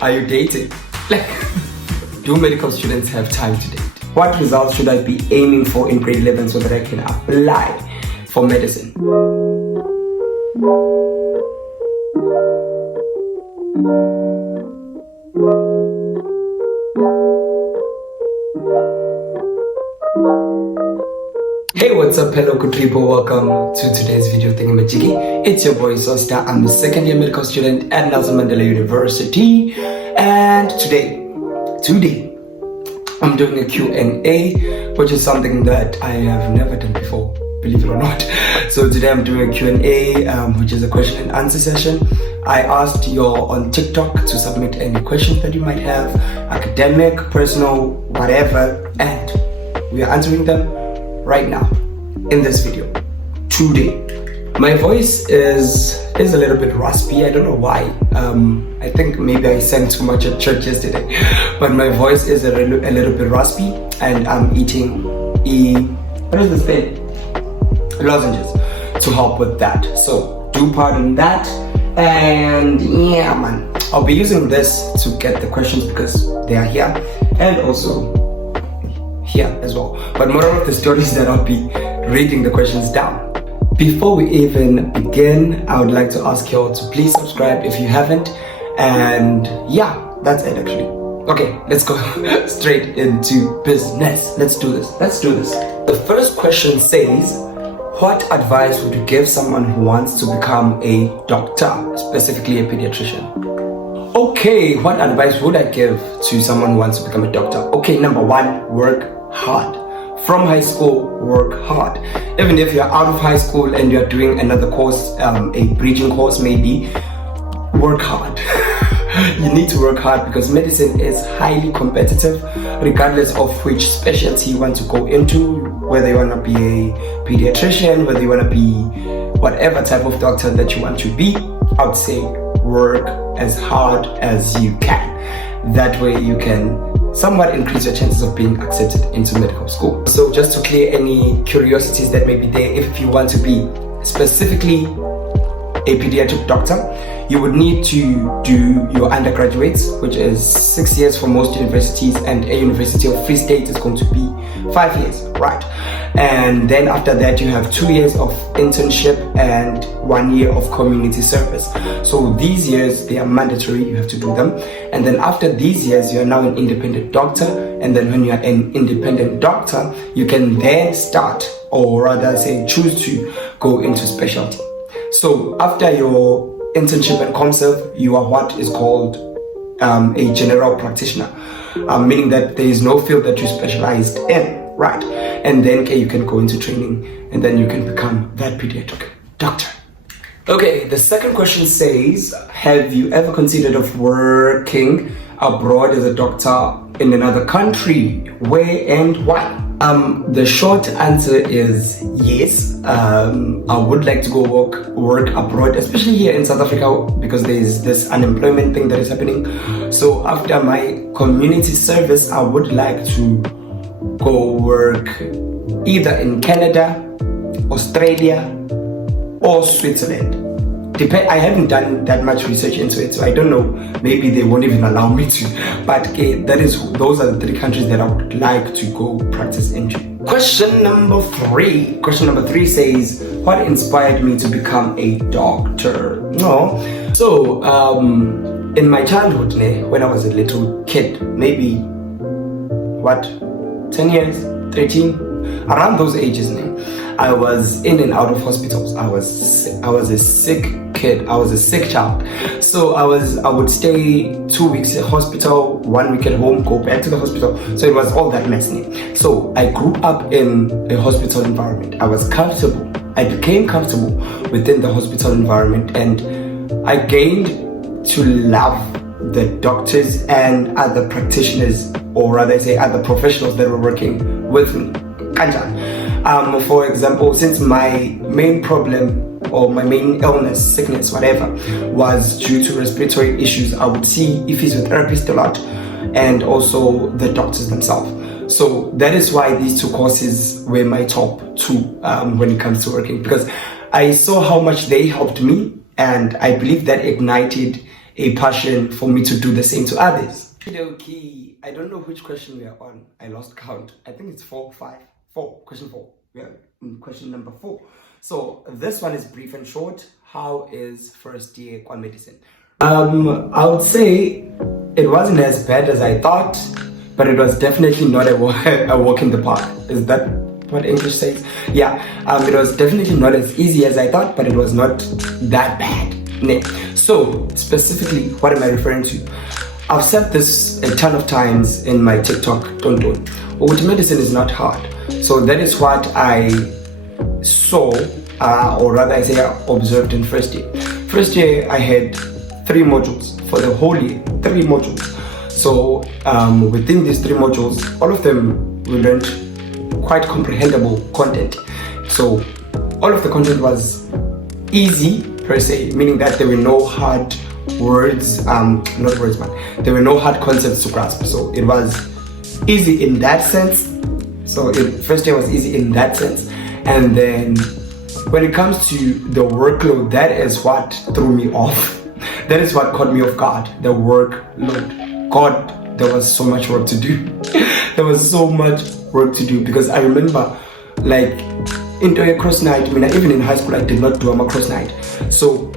Are you dating? Like, do medical students have time to date? What results should I be aiming for in grade 11 so that I can apply for medicine? Hey, what's up? Hello, good people. Welcome to today's video thingamajiggy. It's your boy Sosta. I'm a second year medical student at Nelson Mandela University, and today I'm doing a Q&A, which is something that I have never done before, believe it or not. So today I'm doing a Q&A, which is a question and answer session. I asked you all on TikTok to submit any questions that you might have, academic, personal, whatever, and we are answering them right now in this video today. My voice is a little bit raspy. I don't know why. I think maybe I sang too much at church yesterday, but my voice is a little bit raspy, and I'm eating what is this thing? Lozenges to help with that. So do pardon that. And yeah, man, I'll be using this to get the questions because they are here, and also here as well. But more of the stories that I'll be reading the questions down. Before we even begin, I would like to ask you all to please subscribe if you haven't. And yeah, that's it actually. Okay, let's go straight into business. Let's do this. The first question says, what advice would you give someone who wants to become a doctor, specifically a pediatrician? Okay, what advice would I give to someone who wants to become a doctor? Okay, number one, work hard. From high school, work hard. Even if you're out of high school and you're doing another course, a bridging course maybe, work hard. You need to work hard because medicine is highly competitive, regardless of which specialty you want to go into, whether you want to be a pediatrician, whether you want to be whatever type of doctor that you want to be. I would say work as hard as you can. That way you can somewhat increase your chances of being accepted into medical school. So just to clear any curiosities that may be there, if you want to be specifically a pediatric doctor, you would need to do your undergraduates, which is 6 years for most universities, and a University of Free State is going to be 5 years, right? And then after that you have 2 years of internship and 1 year of community service. So these years, they are mandatory, you have to do them. And then after these years, you are now an independent doctor. And then when you are an independent doctor, you can then start, or rather say choose to go into specialty. So after your internship and comserve, you are what is called a general practitioner, meaning that there is no field that you specialized in, right? And then you can go into training, and then you can become that pediatric doctor. Okay, the second question says, have you ever considered of working abroad as a doctor in another country? Where and why? The short answer is yes. I would like to go work abroad, especially here in South Africa, because there is this unemployment thing that is happening. So after my community service, I would like to go work either in Canada, Australia, or Switzerland. I haven't done that much research into it, so I don't know, maybe they won't even allow me to, but those are the 3 countries that I would like to go practice into. Question number 3 says, what inspired me to become a doctor? So in my childhood, when I was a little kid, maybe 10 years, 13, around those ages, I was in and out of hospitals. I was a sick kid. I was a sick child. So I would stay 2 weeks at hospital, 1 week at home, go back to the hospital. So it was all that mess. So I grew up in a hospital environment. I was comfortable. I became comfortable within the hospital environment, and I gained to love the doctors and other practitioners, or rather say other professionals that were working with me. For example, since my main problem or my main illness, sickness, whatever, was due to respiratory issues, I would see a physiotherapist a lot, and also the doctors themselves. So that is why these 2 courses were my top 2 when it comes to working, because I saw how much they helped me, and I believe that ignited a passion for me to do the same to others. Okay, I don't know which question we are on. I lost count. I think it's 4, 5, 4. Question 4. We are in question number 4. So this one is brief and short. How is first year on medicine? I would say it wasn't as bad as I thought, but it was definitely not a walk in the park. Is that what English says? Yeah. It was definitely not as easy as I thought, but it was not that bad. So specifically, what am I referring to? I've said this a ton of times in my TikTok, don't. With medicine is not hard. So that is what I saw, or rather I say I observed in first year. First year I had 3 modules for the whole year, 3 modules. So within these 3 modules, all of them we learned quite comprehensible content. So all of the content was easy per se, meaning that there were no hard words, there were no hard concepts to grasp. So it was easy in that sense. So first year was easy in that sense. And then when it comes to the workload, that is what threw me off. That is what caught me off guard, the workload. God, there was so much work to do. There was so much work to do, because I remember like into a cross night, even in high school I did not do a cross night. So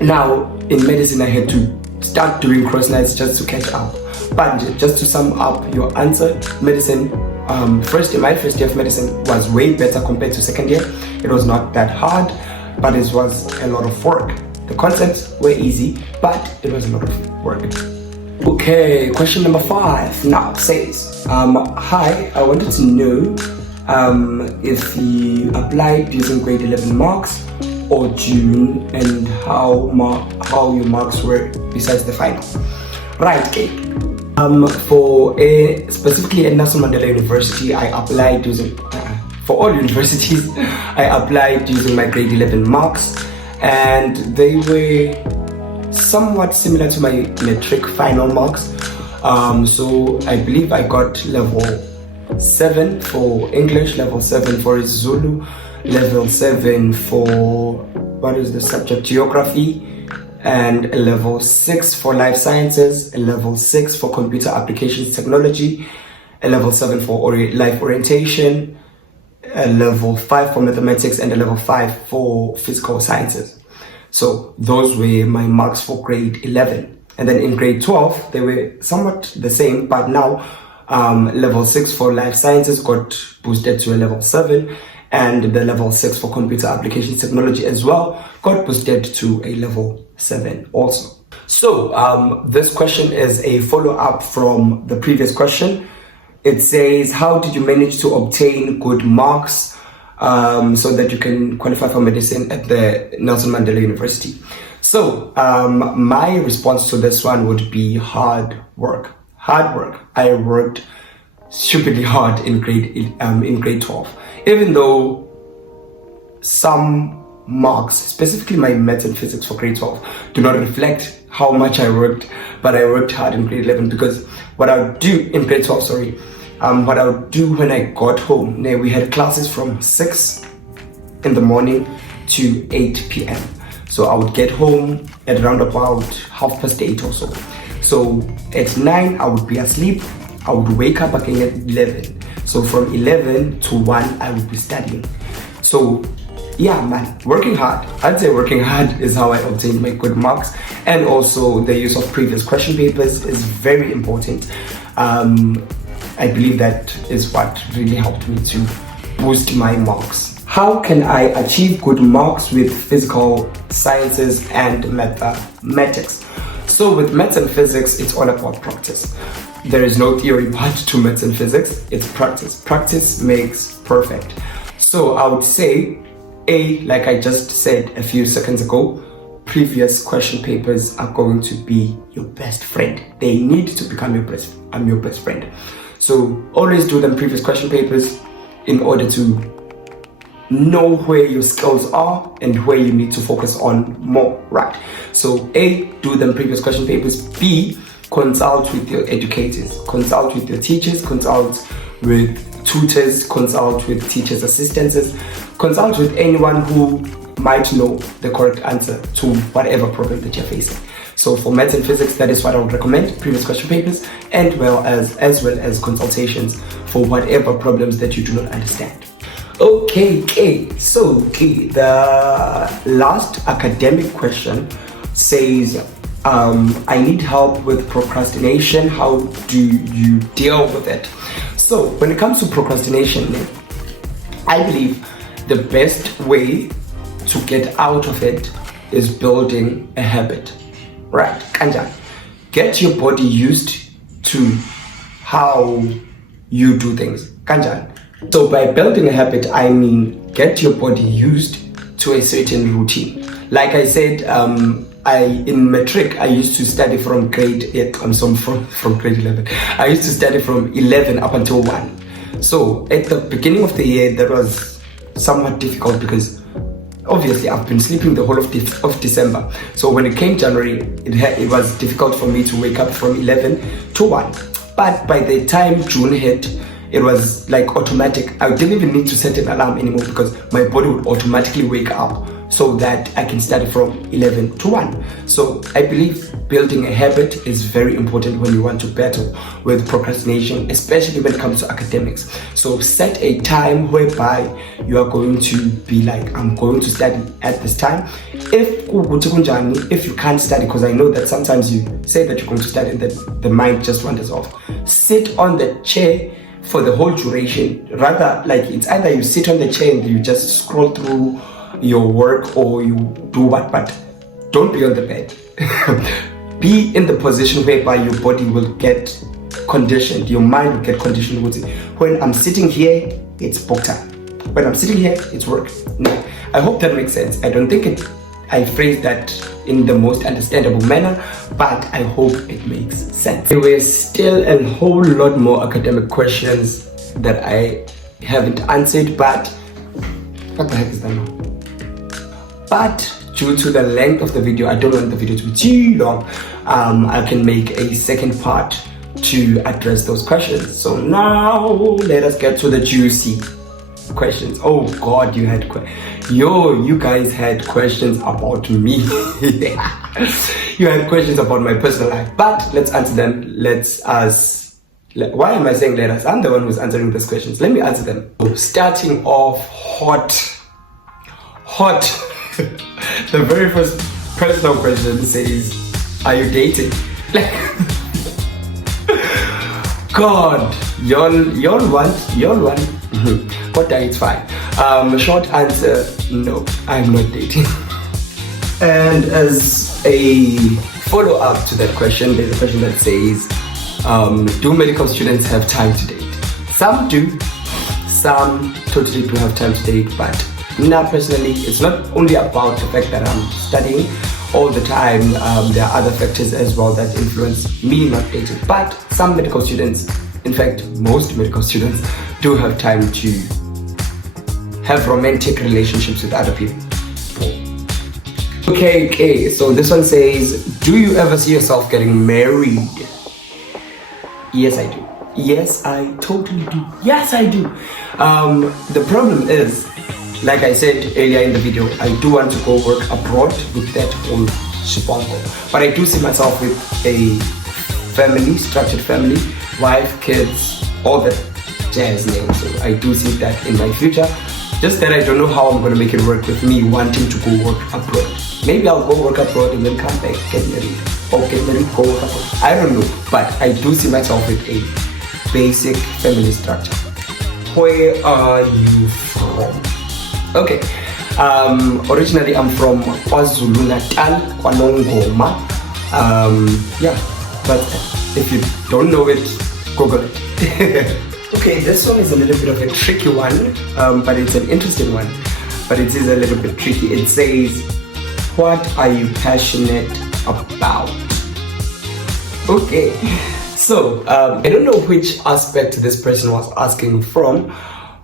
now in medicine I had to start doing cross nights just to catch up. But just to sum up your answer, medicine, my first year of medicine was way better compared to second year. It was not that hard, but it was a lot of work. The concepts were easy, but it was a lot of work. Okay, question number 5 now says, hi, I wanted to know if you applied using grade 11 marks or June, and how your marks were besides the final. Right, okay. Specifically at Nelson Mandela University, I applied using, for all universities, I applied using my grade 11 marks, and they were somewhat similar to my matric final marks. So I believe I got level 7 for English, level 7 for Zulu, level 7 for, what is the subject, geography, and a level 6 for life sciences, a level 6 for computer applications technology, a level 7 for life orientation, a level 5 for mathematics, and a level 5 for physical sciences. So those were my marks for grade 11. And then in grade 12, they were somewhat the same, but now level 6 for life sciences got boosted to a level 7, and the level 6 for computer applications technology as well got boosted to a level 7 also. So this question is a follow-up from the previous question. It says, how did you manage to obtain good marks so that you can qualify for medicine at the Nelson Mandela University? So my response to this one would be hard work. I worked stupidly hard in grade 12. Even though some marks, specifically my maths and physics for grade 12, do not reflect how much I worked, but I worked hard in grade 11, because what I would do in grade 12, what I would do when I got home, we had classes from 6 in the morning to 8 p.m. So I would get home at around about 8:30 or so. So at 9, I would be asleep. I would wake up again at 11. So from 11 to 1, I would be studying. So yeah, man, working hard. I'd say working hard is how I obtained my good marks. And also the use of previous question papers is very important. I believe that is what really helped me to boost my marks. How can I achieve good marks with physical sciences and mathematics? So with maths and physics, it's all about practice. There is no theory part to maths and physics, it's practice. Practice makes perfect. So I would say, like I just said a few seconds ago, previous question papers are going to be your best friend. They need to become your best friend. So always do them previous question papers in order to know where your skills are and where you need to focus on more, right? So A, do them previous question papers. B, consult with your educators, consult with your teachers, consult with tutors, consult with teachers' assistants, consult with anyone who might know the correct answer to whatever problem that you're facing. So for maths and physics, that is what I would recommend: previous question papers, and as well as consultations for whatever problems that you do not understand. Okay, so the last academic question says, I need help with procrastination. How do you deal with it? So when it comes to procrastination, I believe the best way to get out of it is building a habit, right? Kanja, get your body used to how you do things. Kanja. So by building a habit, I mean get your body used to a certain routine. Like I said, in matric, I used to study from grade 8. From grade 11. I used to study from 11 up until 1. So at the beginning of the year, that was somewhat difficult because obviously I've been sleeping the whole of December. So when it came January, it was difficult for me to wake up from 11 to 1. But by the time June hit, it was like automatic. I didn't even need to set an alarm anymore because my body would automatically wake up so that I can study from 11 to 1. So I believe building a habit is very important when you want to battle with procrastination, especially when it comes to academics. So set a time whereby you are going to be like, I'm going to study at this time. If you can't study, because I know that sometimes you say that you're going to study and that the mind just wanders off, sit on the chair for the whole duration. Rather, like, it's either you sit on the chair and you just scroll through your work, or you do what, but don't be on the bed. Be in the position whereby your body will get conditioned, your mind will get conditioned with it. When I'm sitting here, it's book time. When I'm sitting here, it's work. Now, I hope that makes sense. I don't think I phrased that in the most understandable manner, but I hope it makes sense. There were still a whole lot more academic questions that I haven't answered, but what the heck is that now? But due to the length of the video, I don't want the video to be too long. I can make a second part to address those questions. So now let us get to the juicy questions. Oh God, you guys had questions about me. You had questions about my personal life, but let's answer them. Why am I saying let us? I'm the one who's answering these questions. Let me answer them. Starting off hot. The very first personal question says, are you dating? God, y'all want. But it's fine. Short answer, no, I'm not dating. And as a follow-up to that question, there's a question that says, do medical students have time to date? Some do, some totally do have time to date, but now personally, it's not only about the fact that I'm studying all the time. There are other factors as well that influence me not dating. But some medical students, in fact, most medical students, do have time to have romantic relationships with other people. Okay, so this one says, do you ever see yourself getting married? Yes, I do. Yes, I totally do. Yes, I do. The problem is, like I said earlier in the video, I do want to go work abroad with that whole shipongo. But I do see myself with a family, structured family, wife, kids, all that jazz names. So I do see that in my future. Just that I don't know how I'm going to make it work with me wanting to go work abroad. Maybe I'll go work abroad and then come back, get married. Or get married, go work abroad. I don't know. But I do see myself with a basic family structure. Where are you from? Okay, originally I'm from KwaZulu Natal, KwaNongoma. Yeah, but if you don't know it, Google it. Okay, this one is a little bit of a tricky one, but it's an interesting one. But it is a little bit tricky. It says, what are you passionate about? Okay, so I don't know which aspect this person was asking from,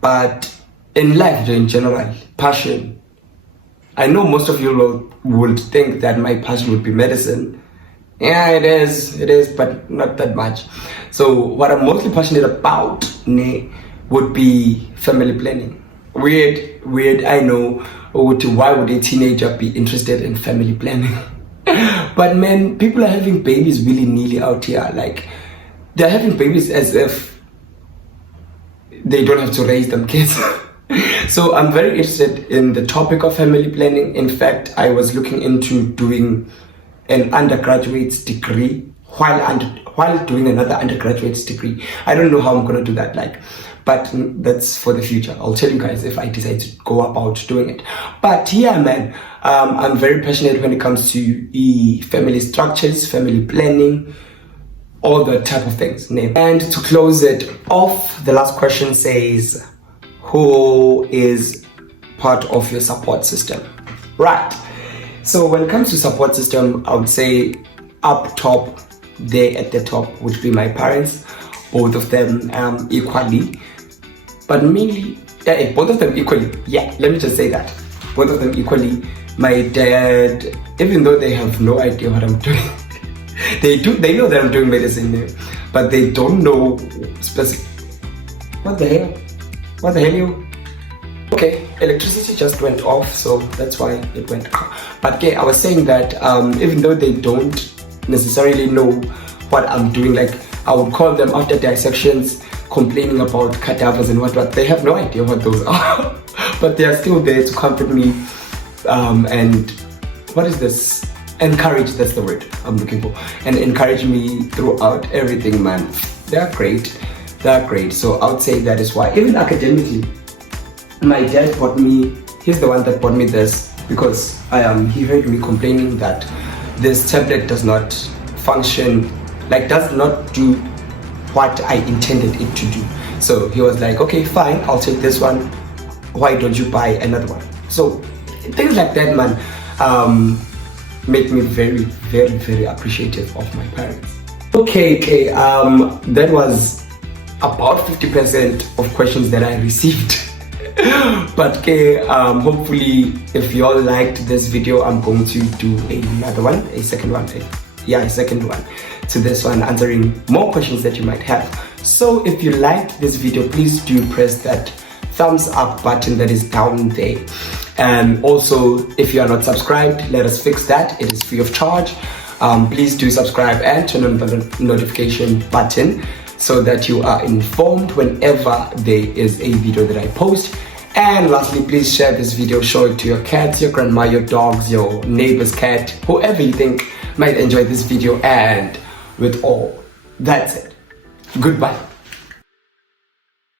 but in life in general, passion. I know most of you would think that my passion would be medicine. Yeah, it is, but not that much. So what I'm mostly passionate about would be family planning. Weird, I know. Why would a teenager be interested in family planning? But man, people are having babies willy-nilly out here. Like, they're having babies as if they don't have to raise them kids. So I'm very interested in the topic of family planning. In fact, I was looking into doing an undergraduate degree while doing another undergraduate degree. I don't know how I'm gonna do that, but that's for the future. I'll tell you guys if I decide to go about doing it. But yeah, man, I'm very passionate when it comes to family structures, family planning, all the type of things. And to close it off, the last question says, who is part of your support system? Right. So when it comes to support system, I would say up top, there at the top would be my parents, both of them equally, but mainly both of them equally. Yeah, let me just say that, both of them equally. My dad, even though they have no idea what I'm doing, they know that I'm doing medicine, but they don't know specific. What the hell you? Okay, electricity just went off, so that's why it went. But okay, I was saying that even though they don't necessarily know what I'm doing, like I would call them after dissections complaining about cadavers and what, they have no idea what those are. But they are still there to comfort me, and what is this? Encourage, that's the word I'm looking for, and encourage me throughout everything, man. They're great. So I would say that is why, even academically, my dad bought me, he's the one that bought me this, because he heard me complaining that this tablet does not function, does not do what I intended it to do. So he was like, okay, fine, I'll take this one, why don't you buy another one? So things like that, man, make me very, very, very appreciative of my parents. Okay, that was about 50% of questions that I received. But okay, hopefully if you all liked this video, I'm going to do a second one to this one, answering more questions that you might have. So if you liked this video, please do press that thumbs up button that is down there. And also, if you are not subscribed, let us fix that. It is free of charge. Please do subscribe and turn on the notification button so that you are informed whenever there is a video that I post. And lastly, please share this video, show it to your cats, your grandma, your dogs, your neighbor's cat, whoever you think might enjoy this video. And with all, that's it. Goodbye.